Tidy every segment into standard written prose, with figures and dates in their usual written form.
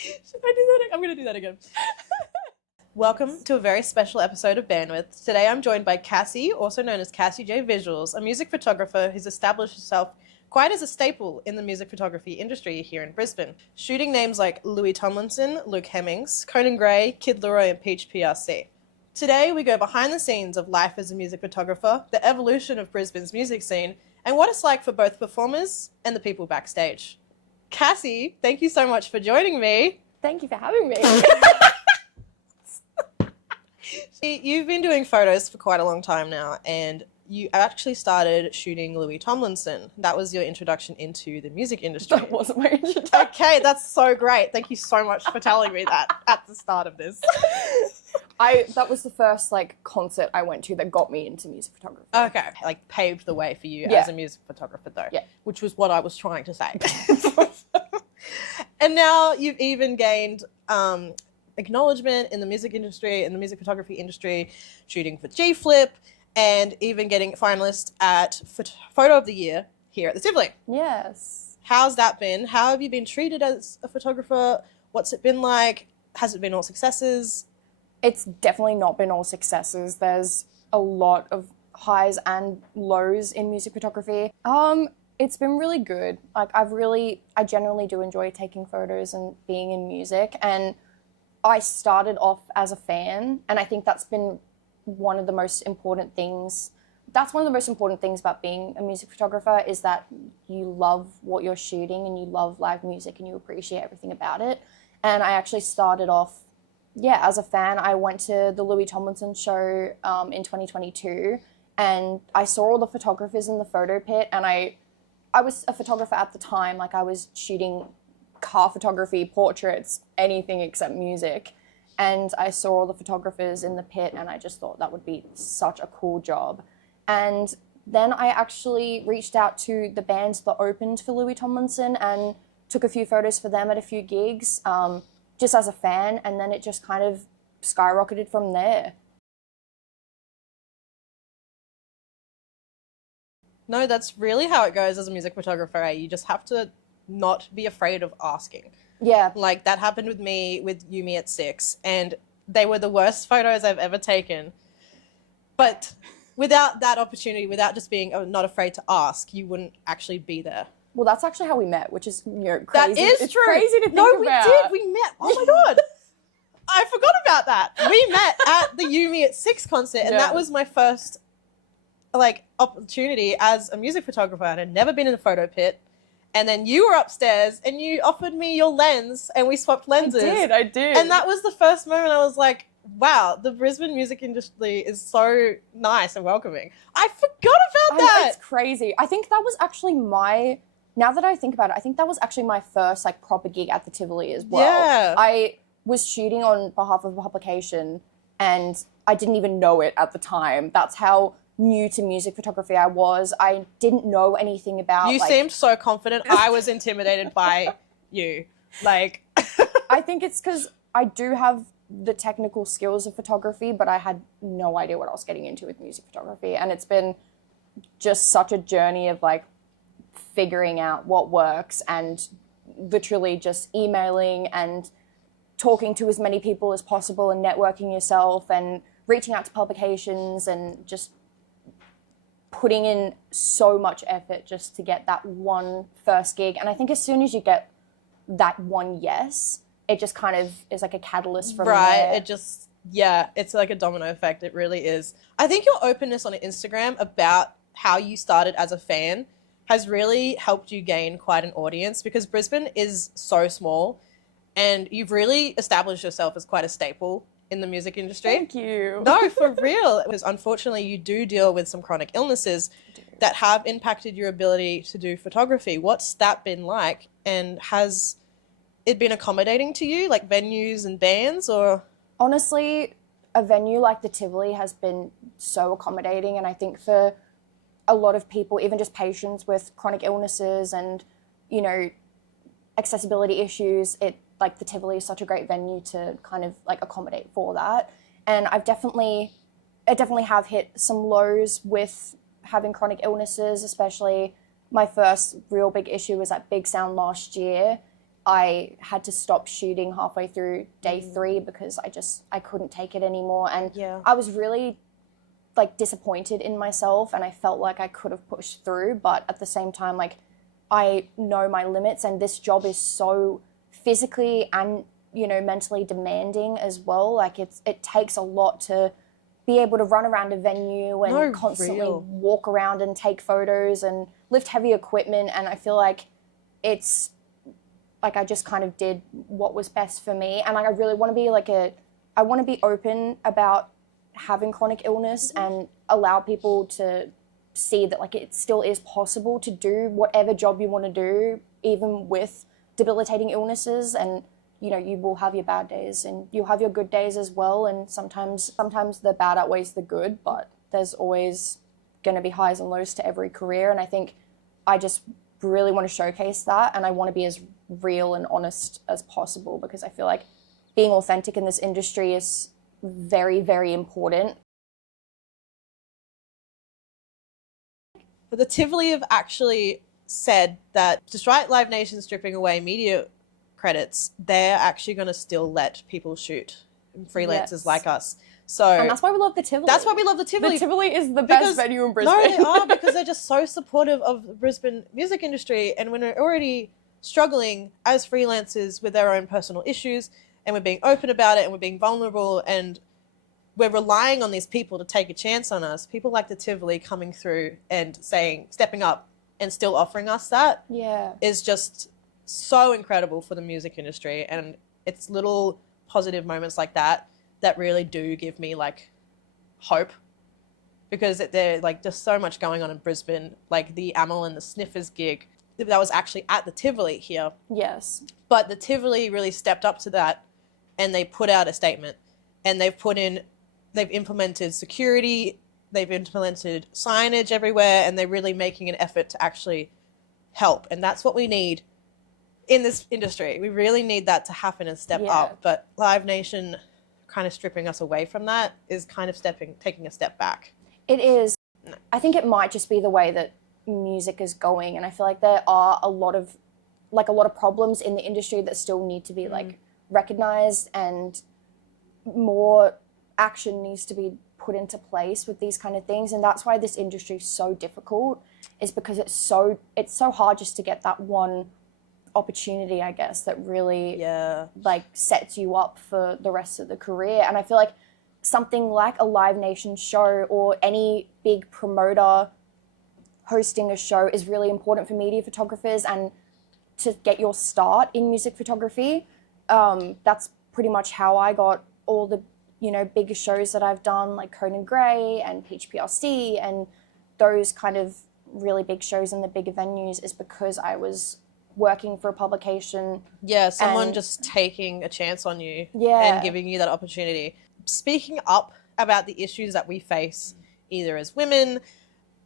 Should I do that? I'm going to do that again. Welcome to a very special episode of Bandwidth. Today I'm joined by Cassie, also known as cassiejvisuals, a music photographer who's established herself quite as a staple in the music photography industry here in Brisbane, shooting names like Louis Tomlinson, Luke Hemmings, Conan Gray, Kid Leroy, and Peach PRC. Today we go behind the scenes of life as a music photographer, the evolution of Brisbane's music scene, and what it's like for both performers and the people backstage. Cassie, thank you so much for joining me. Thank you for having me. You've been doing photos for quite a long time now, and you actually started shooting Louis Tomlinson. That was your introduction into the music industry. That wasn't my introduction. Okay, that's so great. Thank you so much for telling me that at the start of this. That was the first concert I went to that got me into music photography. Okay, paved the way for you as a music photographer though. Yeah. Which was what I was trying to say. And now you've even gained acknowledgement in the music industry, in the music photography industry, shooting for G-Flip, and even getting finalist at Photo of the Year here at the Tivoli. Yes. How's that been? How have you been treated as a photographer? What's it been like? Has it been all successes? It's definitely not been all successes. There's a lot of highs and lows in music photography. It's been really good. I generally do enjoy taking photos and being in music, and I started off as a fan, and I think that's been one of the most important things. That's one of the most important things about being a music photographer, is that you love what you're shooting and you love live music and you appreciate everything about it. And I actually started off, as a fan. I went to the Louis Tomlinson show in 2022, and I saw all the photographers in the photo pit, and I was a photographer at the time. I was shooting car photography, portraits, anything except music. And I saw all the photographers in the pit, and I just thought that would be such a cool job. And then I actually reached out to the bands that opened for Louis Tomlinson and took a few photos for them at a few gigs, just as a fan, and then it just kind of skyrocketed from there. No, that's really how it goes as a music photographer. You just have to not be afraid of asking. Yeah. That happened with me with Yumi at 6, and they were the worst photos I've ever taken. But without that opportunity, without just being not afraid to ask, you wouldn't actually be there. Well, that's actually how we met, which is crazy. That is it's true. Crazy to think about. No, we did. We met. Oh my God. I forgot about that. We met at the Yumi at 6 concert, and that was my first opportunity as a music photographer, and I'd never been in a photo pit. And then you were upstairs and you offered me your lens, and we swapped lenses. I did. And that was the first moment I was like, wow, the Brisbane music industry is so nice and welcoming. I forgot about that. It's crazy. I think that was actually now that I think about it, I think that was actually my first proper gig at the Tivoli as well. Yeah. I was shooting on behalf of a publication, and I didn't even know it at the time. That's how new to music photography I was. I didn't know anything about. You seemed so confident. I was intimidated by you. I think it's because I do have the technical skills of photography, but I had no idea what I was getting into with music photography, and it's been just such a journey of figuring out what works, and literally just emailing and talking to as many people as possible and networking yourself and reaching out to publications and just putting in so much effort just to get that one first gig. And I think as soon as you get that one yes, it just kind of is like a catalyst from there. It just, it's like a domino effect. It really is. I think your openness on Instagram about how you started as a fan has really helped you gain quite an audience, because Brisbane is so small and you've really established yourself as quite a staple in the music industry. Thank you. No, for real. Because unfortunately you do deal with some chronic illnesses that have impacted your ability to do photography. What's that been like? And has it been accommodating to you, venues and bands, or? Honestly, a venue like the Tivoli has been so accommodating, and I think for a lot of people, even just patients with chronic illnesses and, accessibility issues, the Tivoli is such a great venue to kind of accommodate for that. And I definitely have hit some lows with having chronic illnesses, especially my first real big issue was at Big Sound last year. I had to stop shooting halfway through day 3 because I couldn't take it anymore. And I was really like disappointed in myself, and I felt like I could have pushed through, but at the same time, like, I know my limits, and this job is so physically and, you know, mentally demanding as well. Like, it takes a lot to be able to run around a venue and constantly walk around and take photos and lift heavy equipment. And I feel like it's like I just kind of did what was best for me. And like, I really want to be I want to be open about having chronic illness and allow people to see that like it still is possible to do whatever job you want to do, even with debilitating illnesses. And you know, you will have your bad days and you'll have your good days as well. And sometimes the bad outweighs the good, but there's always going to be highs and lows to every career. And I think I just really want to showcase that, and I want to be as real and honest as possible, because I feel like being authentic in this industry is very, very important. But the Tivoli have actually said that despite Live Nation stripping away media credits, they're actually going to still let people shoot, freelancers like us. So, and that's why we love the Tivoli. That's why we love the Tivoli. The Tivoli is the best venue in Brisbane. No, they are, because they're just so supportive of the Brisbane music industry. And when we're already struggling as freelancers with our own personal issues, and we're being open about it, and we're being vulnerable, and we're relying on these people to take a chance on us, people like the Tivoli coming through and stepping up and still offering us that is just so incredible for the music industry. And it's little positive moments like that that really do give me like hope, because there's like just so much going on in Brisbane, like the Amel and the Sniffers gig that was actually at the Tivoli here. Yes. But the Tivoli really stepped up to that, and they put out a statement, and they've implemented security, they've implemented signage everywhere, and they're really making an effort to actually help. And that's what we need in this industry. We really need that to happen and step up. But Live Nation kind of stripping us away from that is kind of taking a step back. It is. No. I think it might just be the way that music is going, and I feel like there are a lot of problems in the industry that still need to be like recognized, and more action needs to be put into place with these kind of things. And that's why this industry is so difficult, is because it's so hard just to get that one opportunity, I guess, that really like sets you up for the rest of the career. And I feel like something like a Live Nation show or any big promoter hosting a show is really important for media photographers, and to get your start in music photography. That's pretty much how I got all the, you know, bigger shows that I've done, like Conan Gray and HPRC and those kind of really big shows in the bigger venues, is because I was working for a publication. Yeah, someone just taking a chance on you and giving you that opportunity. Speaking up about the issues that we face, either as women,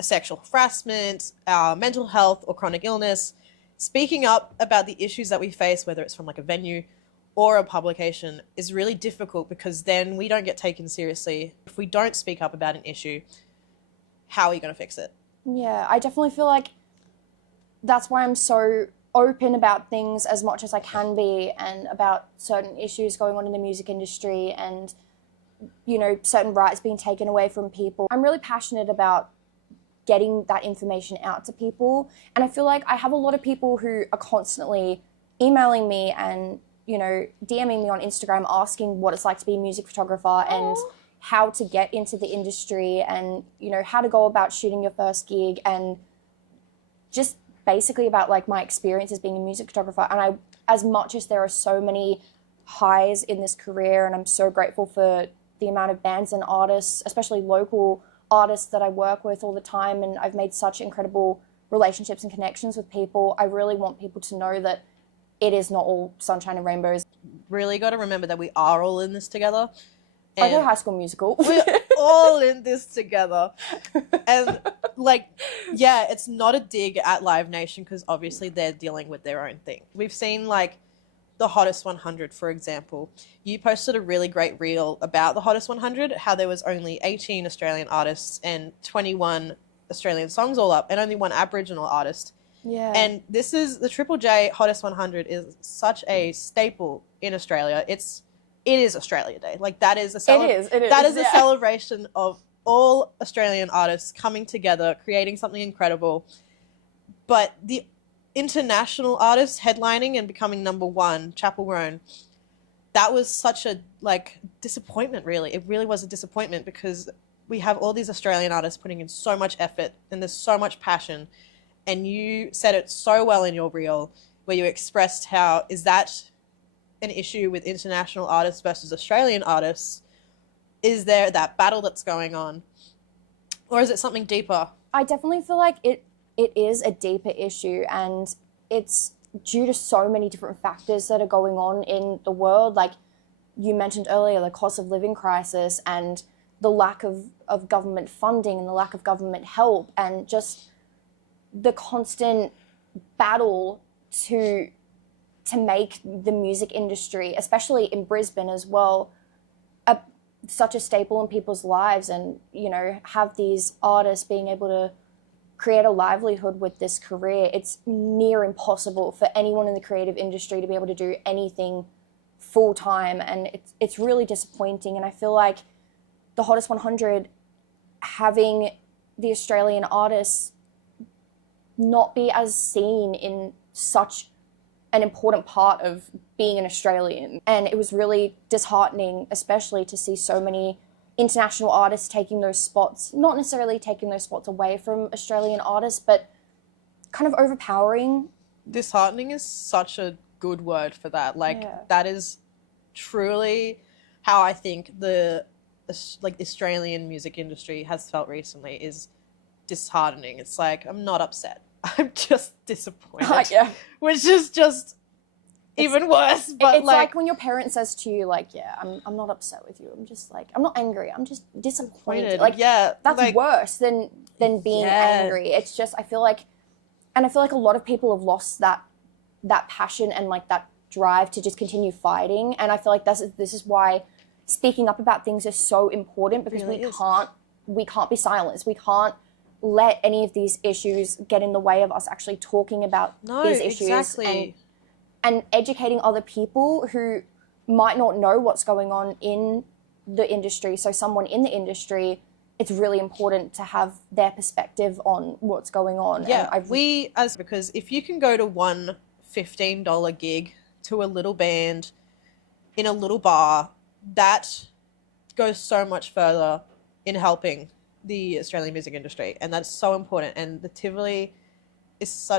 sexual harassment, mental health or chronic illness, speaking up about the issues that we face, whether it's from like a venue or a publication, is really difficult, because then we don't get taken seriously. If we don't speak up about an issue, how are you going to fix it? Yeah, I definitely feel like that's why I'm so open about things as much as I can be, and about certain issues going on in the music industry, and, you know, certain rights being taken away from people. I'm really passionate about getting that information out to people. And I feel like I have a lot of people who are constantly emailing me and, you know, DMing me on Instagram asking what it's like to be a music photographer and how to get into the industry, and, you know, how to go about shooting your first gig, and just basically about like my experiences being a music photographer. And as much as there are so many highs in this career, and I'm so grateful for the amount of bands and artists, especially local artists that I work with all the time, and I've made such incredible relationships and connections with people, I really want people to know that it is not all sunshine and rainbows. Really got to remember that we are all in this together. I go High School Musical. We're all in this together. And like, yeah, it's not a dig at Live Nation, because obviously they're dealing with their own thing. We've seen like the Hottest 100, for example. You posted a really great reel about the Hottest 100, how there was only 18 Australian artists and 21 Australian songs all up, and only one Aboriginal artist. Yeah. And this is the Triple J Hottest 100 is such a staple in Australia. It is Australia Day. Like that is a It is. that is a celebration of all Australian artists coming together, creating something incredible. But the international artists headlining and becoming number one, Chapel Roan, that was such a disappointment. Really, it really was a disappointment because we have all these Australian artists putting in so much effort and there's so much passion. And you said it so well in your reel, where you expressed how is that an issue with international artists versus Australian artists? Is there that battle that's going on, or is it something deeper? I definitely feel like it is a deeper issue, and it's due to so many different factors that are going on in the world. Like you mentioned earlier, the cost of living crisis and the lack of government funding and the lack of government help, and just the constant battle to make the music industry, especially in Brisbane as well, such a staple in people's lives, and have these artists being able to create a livelihood with this career. It's near impossible for anyone in the creative industry to be able to do anything full time, and it's really disappointing. And I feel like the Hottest 100, having the Australian artists not be as seen in such an important part of being an Australian. And it was really disheartening, especially to see so many international artists taking those spots, not necessarily taking those spots away from Australian artists, but kind of overpowering. Disheartening is such a good word for that. That is truly how I think the Australian music industry has felt recently, is disheartening. It's like, I'm not upset. I'm just disappointed. Yeah. Which is just even worse. But it's like when your parent says to you, I'm not upset with you. I'm just I'm not angry. I'm just disappointed. That's worse than being angry. It's just, I feel like a lot of people have lost that passion and that drive to just continue fighting. And I feel like this is why speaking up about things is so important, because we can't be silenced. We can't let any of these issues get in the way of us actually talking about these issues. Exactly. And educating other people who might not know what's going on in the industry. So someone in the industry, it's really important to have their perspective on what's going on. Yeah, because if you can go to one $15 gig to a little band in a little bar, that goes so much further in helping the Australian music industry, and that's so important. And the Tivoli is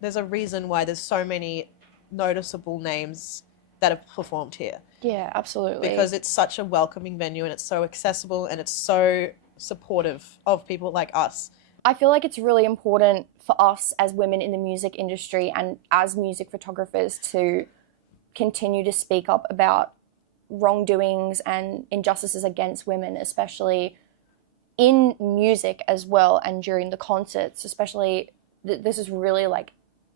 there's a reason why there's so many noticeable names that have performed here. Yeah, absolutely. Because it's such a welcoming venue, and it's so accessible, and it's so supportive of people like us. I feel like it's really important for us as women in the music industry and as music photographers to continue to speak up about wrongdoings and injustices against women, especially in music as well, and during the concerts, especially. This is really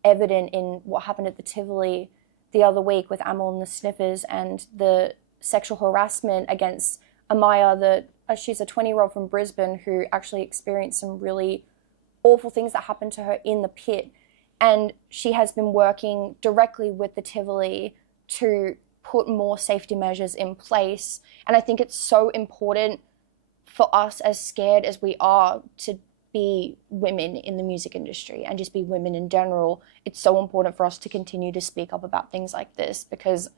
evident in what happened at the Tivoli the other week with Amel and the Sniffers, and the sexual harassment against Amaya. She's a 20-year-old from Brisbane who actually experienced some really awful things that happened to her in the pit, and she has been working directly with the Tivoli to put more safety measures in place. And I think it's so important for us, as scared as we are to be women in the music industry and just be women in general, it's so important for us to continue to speak up about things like this, because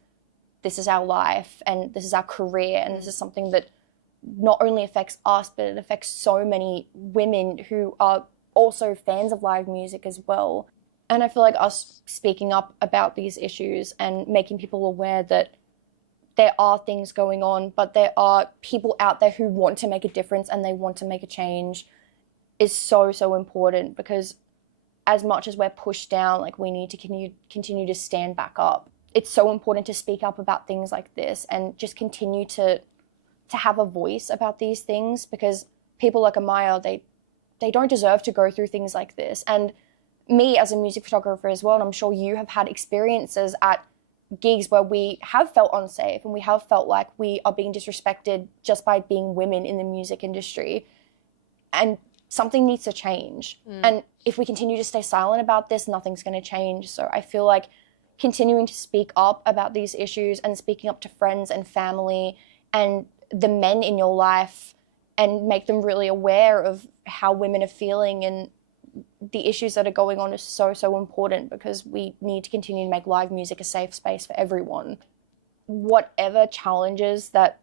this is our life and this is our career, and this is something that not only affects us, but it affects so many women who are also fans of live music as well. And I feel like us speaking up about these issues and making people aware that there are things going on, but there are people out there who want to make a difference and they want to make a change, is so, so important. Because as much as we're pushed down, we need to continue to stand back up. It's so important to speak up about things like this and just continue to have a voice about these things, because people like Amaya, they don't deserve to go through things like this. And me as a music photographer as well, and I'm sure you have had experiences at gigs where we have felt unsafe and we have felt like we are being disrespected just by being women in the music industry. And something needs to change. And if we continue to stay silent about this, nothing's going to change. So I feel like continuing to speak up about these issues and speaking up to friends and family and the men in your life and make them really aware of how women are feeling and the issues that are going on is so, so important, because we need to continue to make live music a safe space for everyone. Whatever challenges that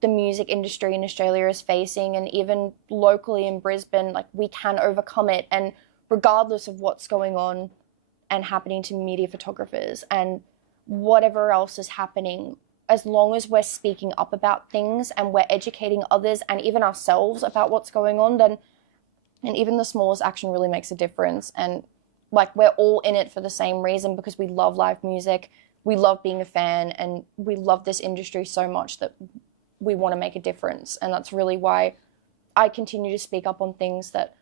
the music industry in Australia is facing, and even locally in Brisbane, like, we can overcome it. And regardless of what's going on and happening to media photographers and whatever else is happening, as long as we're speaking up about things and we're educating others and even ourselves about what's going on, then, and even the smallest action really makes a difference. And like, we're all in it for the same reason, because we love live music, we love being a fan, and we love this industry so much that we want to make a difference. And that's really why I continue to speak up on things that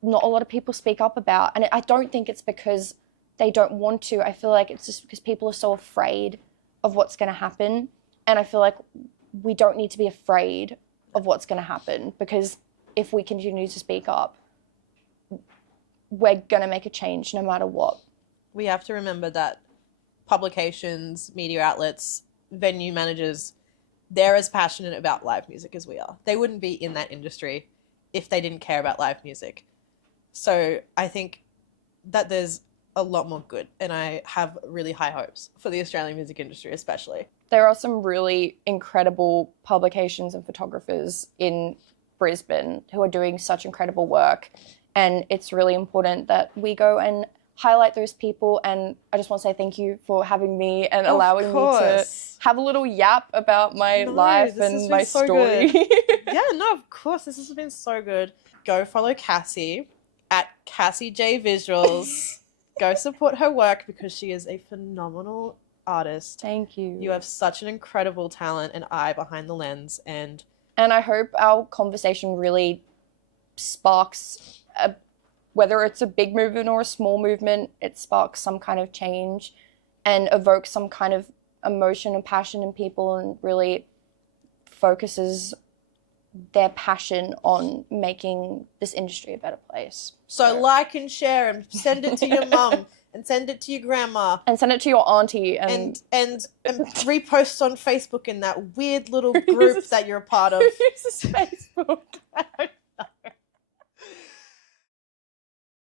not a lot of people speak up about. And I don't think it's because they don't want to. I feel like it's just because people are so afraid of what's going to happen. And I feel like we don't need to be afraid of what's going to happen, because if we continue to speak up, we're going to make a change no matter what. We have to remember that publications, media outlets, venue managers, they're as passionate about live music as we are. They wouldn't be in that industry if they didn't care about live music. So I think that there's a lot more good, and I have really high hopes for the Australian music industry especially. There are some really incredible publications and photographers in Brisbane who are doing such incredible work, and it's really important that we go and highlight those people. And I just want to say thank you for having me and allowing me to have a little yap about my life and my story. Yeah, no, of course, this has been so good. Go follow Cassie at cassiejvisuals. Go support her work, because she is a phenomenal artist. Thank you. You have such an incredible talent and eye behind the lens, and I hope our conversation really sparks, whether it's a big movement or a small movement, it sparks some kind of change and evokes some kind of emotion and passion in people, and really focuses their passion on making this industry a better place. So like and share and send it to your mum and send it to your grandma. And send it to your auntie. And repost on Facebook in that weird little group that you're a part of. Who uses Facebook?